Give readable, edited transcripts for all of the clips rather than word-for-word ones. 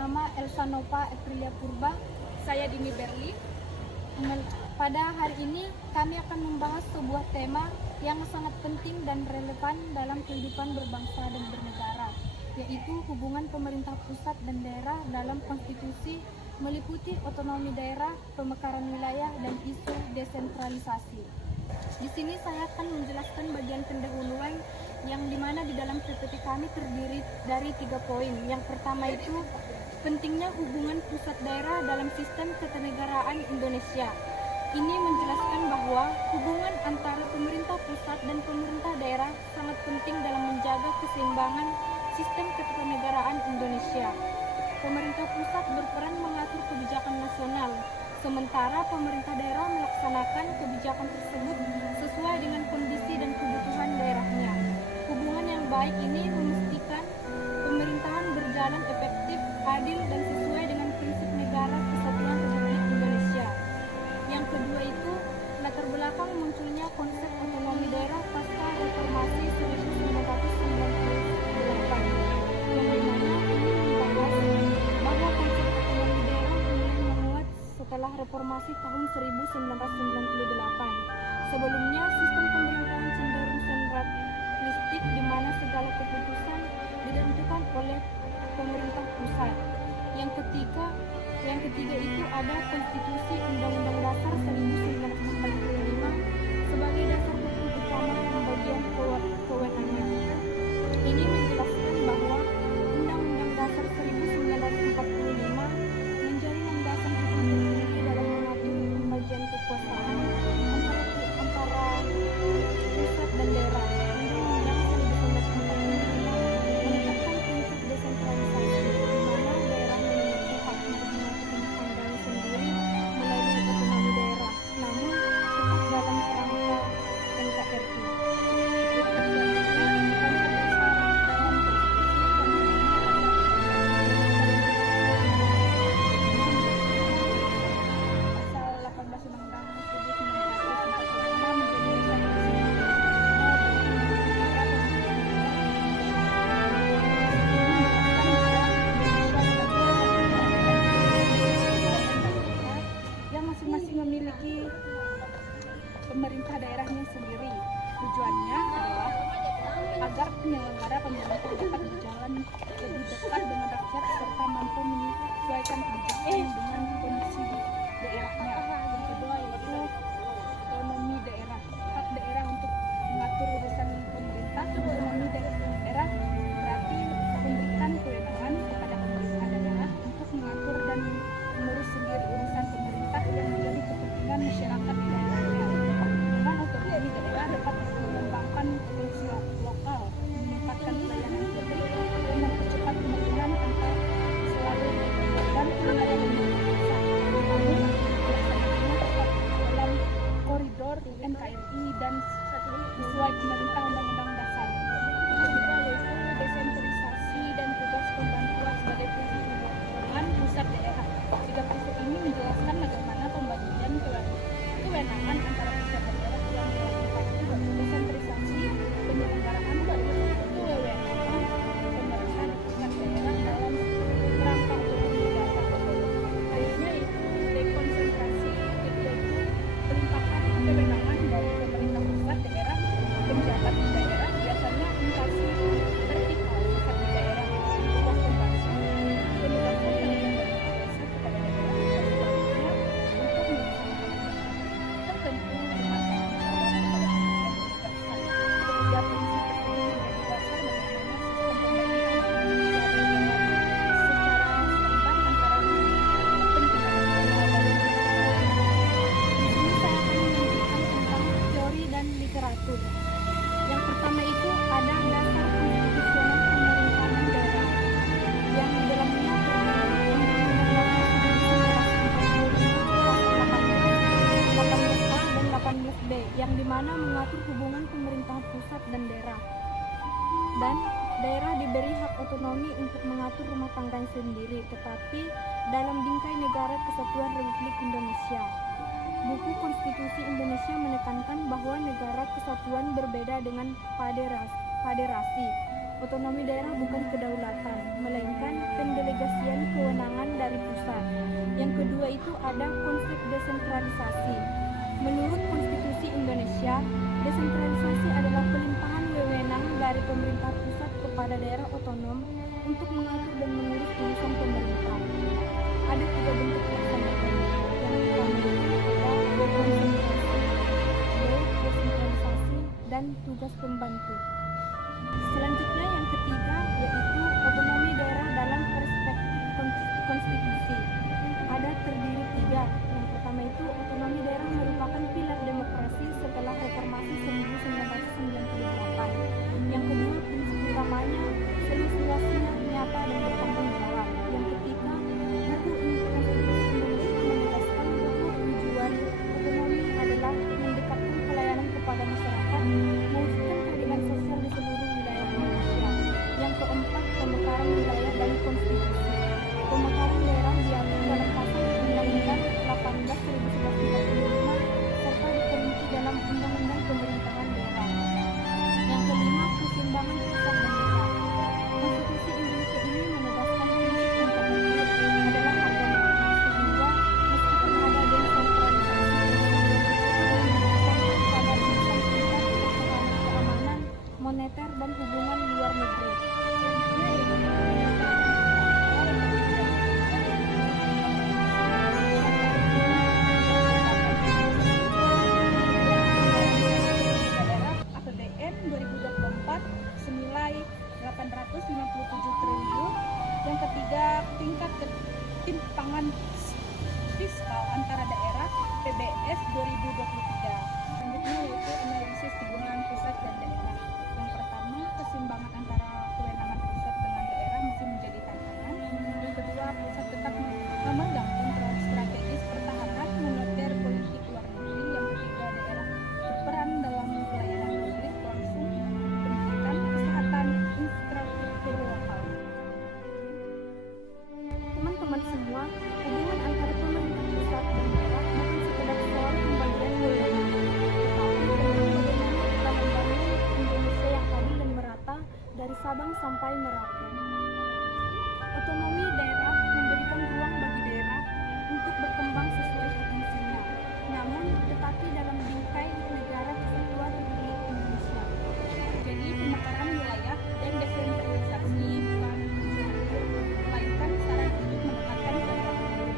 bernama Elsa Nova Aprilia Purba. Saya Dini Berli. Pada hari ini kami akan membahas sebuah tema yang sangat penting dan relevan dalam kehidupan berbangsa dan bernegara, yaitu hubungan pemerintah pusat dan daerah dalam konstitusi, meliputi otonomi daerah, pemekaran wilayah, dan isu desentralisasi. Di sini saya akan menjelaskan bagian pendahuluan yang dimana di dalam PPT kami terdiri dari 3 poin. Yang pertama itu pentingnya hubungan pusat daerah dalam sistem ketenegaraan Indonesia. Ini menjelaskan bahwa hubungan antara pemerintah pusat dan pemerintah daerah sangat penting dalam menjaga keseimbangan sistem ketenegaraan Indonesia. Pemerintah pusat berperan mengatur kebijakan nasional, sementara pemerintah daerah melaksanakan kebijakan tersebut sesuai dengan kondisi dan kebutuhan daerahnya. Hubungan yang baik ini memastikan pemerintahan berjalan efektif, adil, dan sesuai dengan prinsip negara kesatuan Republik Indonesia. Yang kedua itu latar belakang munculnya konsep otonomi daerah pasca reformasi 1998, yang dimana ini membahas bahwa konsep otonomi daerah mulai menguat setelah reformasi tahun 1998. Sebelumnya sistem pemerintahan cenderung sentralistik di mana segala keputusan ditentukan oleh pemerintah pusat. Yang ketiga itu ada konstitusi Undang-Undang Dasar 1945 sebagai dasar hukum utama pembagian kewenangan. Ini menjelaskan bahwa Undang-Undang Dasar 1945 menjadi landasan hukum tertinggi dalam mengatur pembagian kekuasaan antara pusat dan daerah. Undang-Undang 1945 menetapkan prinsip desentralisasi, di mana daerah memiliki hak untuk menentukan anggaran sendiri melalui otonomi daerah, namun tetap dalam kerangka NKRI. Masing-masing memiliki pemerintah daerahnya sendiri. Tujuannya adalah agar penyelenggara pemerintah dapat berjalan lebih dekat dengan rakyat serta mampu menyesuaikan kebijakan dengan kondisi daerahnya. Yang kedua yaitu otonomi daerah, hak daerah untuk mengatur urusan pemerintah. Otonomi daerah berarti memberikan kewenangan kepada pemerintah daerah untuk mengatur dan mengurus sendiri urusan pemerintah yang menjadi kepentingan masyarakat di daerahnya. Dengan otonomi daerah dapat mengembangkan potensi lokal, meningkatkan pelayanan publik, dan mempercepat pembangunan tanpa selalu melibatkan anggaran pusat. Namun, pelaksanaannya tetap dalam koridor NKRI dan sesuai pemerintah Undang-Undang Dasar. Ketiga yaitu desentralisasi dan tugas pembantuan sebagai pembangunan pusat daerah. 3 prinsip ini menjelaskan bagaimana pembagian kewenangan antara pusat dan daerah yang dilakukan. Desentralisasi penyelenggaraan kewenangan pemerintah di pusat daerah dalam kerangka otonomi daerah. Lainnya yaitu dekonsentrasi, yaitu pelimpahan kewenangan dari pemerintah pusat daerah ke pejabat di daerah, biasanya instansi vertikal pusat di daerah. Tugas pembantu penugasan dan delegasi kepada daerah dan sebaliknya untuk melaksanakan tertentu dengan kepada ketiga prinsip tersebut menjadi dasar bagaimana sistem pemerintahan secara seimbang antara kepentingan nasional dan internasional. Di sini saya akan menunjukkan tentang teori dan literatur. Yang pertama itu ada dasar konstitusional pemerintahan daerah yang di dalamnya pasal 18A dan 18B yang dimana mengatur hubungan pemerintah pusat dan daerah. Dan daerah diberi hak otonomi untuk mengatur rumah tangganya sendiri, tetapi dalam bingkai negara kesatuan Republik Indonesia. Buku Konstitusi Indonesia menekankan bahwa negara kesatuan berbeda dengan federasi. Otonomi daerah bukan kedaulatan, melainkan pendelegasian kewenangan dari pusat. Yang kedua itu ada konsep desentralisasi. Menurut Konstitusi Indonesia, desentralisasi adalah pelimpahan wewenang dari pemerintah pusat kepada daerah otonom untuk mengatur dan mengurus urusan pemerintah. Ada tiga bentuk pelaksanaan. Yang pertama ada desentralisasi dan tugas pembantu. Selanjutnya yang ketiga yaitu otonomi daerah dalam perspektif konstitusi. Ada terdiri tiga. Yang pertama itu otonomi daerah merupakan pilar demokrasi setelah reformasi 1998. Yang kedua prinsip utamanya seluruhnya nyata dan bertanggung jawab. Yang ketiga buku Konstitusi Indonesia menegaskan bahwa tujuan otonomi adalah mendekatkan pelayanan kepada masyarakat, mewujudkan keadilan sosial di seluruh wilayah Indonesia. Yang keempat, pemekaran wilayah dan konstitusi. Pemekaran daerah diatur dalam pasal Undang-Undang 18.1145 serta diperinci dalam Undang-Undang Pemerintahan Daerah. Yang kelima, keseimbangan pusat dan daerah. Konstitusi Indonesia ini menegaskan prinsip yang terakhir adalah harga mati, sehingga meskipun ada desentralisasi pada urusan tingkat pertahanan keamanan, moneter dan hubungan luar negeri. APBN 2024 senilai 857 triliun. Yang ketiga, tingkat ketimpangan fiskal antara daerah PBS 2023. Selanjutnya yaitu analisis hubungan pusat dan daerah. Yang pertama, keseimbangan antara kewenangan pusat dengan daerah masih menjadi tantangan. Yang kedua, pusat tetap memegang kontrol strategis pertahanan, moneter, politik luar negeri. Yang ketiga, daerah berperan dalam pelayanan publik langsung, pendidikan, kesehatan, infrastruktur lokal. Teman-teman semua, hubungan antara pemerintah pusat dan daerah bukan sekedar soal pembagian wewenang, tetapi tentang bagaimana kita membangun Indonesia yang adil dan merata dari Sabang sampai Merauke. Otonomi daerah memberikan ruang bagi daerah untuk berkembang sesuai potensinya, namun tetapi dalam bingkai negara kesatuan Republik Indonesia. Jadi pemekaran wilayah dan desentralisasi bukan melainkan syarat untuk meningkatkan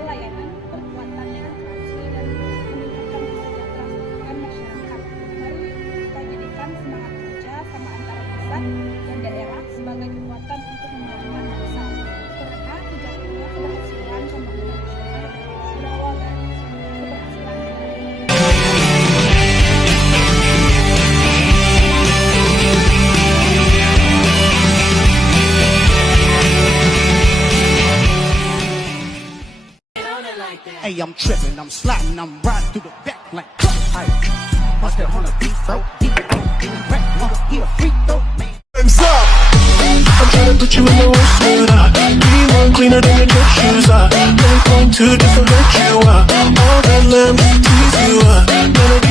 pelayanan, perkuatan demokrasi dan meningkatkan kesejahteraan masyarakat. Mari kita jadikan semangat kerja sama antara pusat dan daerah sebagai kekuatan untuk memajukan bangsa. Karena sejatinya keberhasilan pembangunan nasional berawal dari keberhasilan daerah. Hey, I'm tripping, I'm sliding, I'm riding through the back like I watch that on the beat, throw deep, wreck, he a freak, though, man. Hands up! I'm trying to put you in the worst mood, be one cleaner than your church shoes, never going to just to hurt you, all that lamb tease you, none of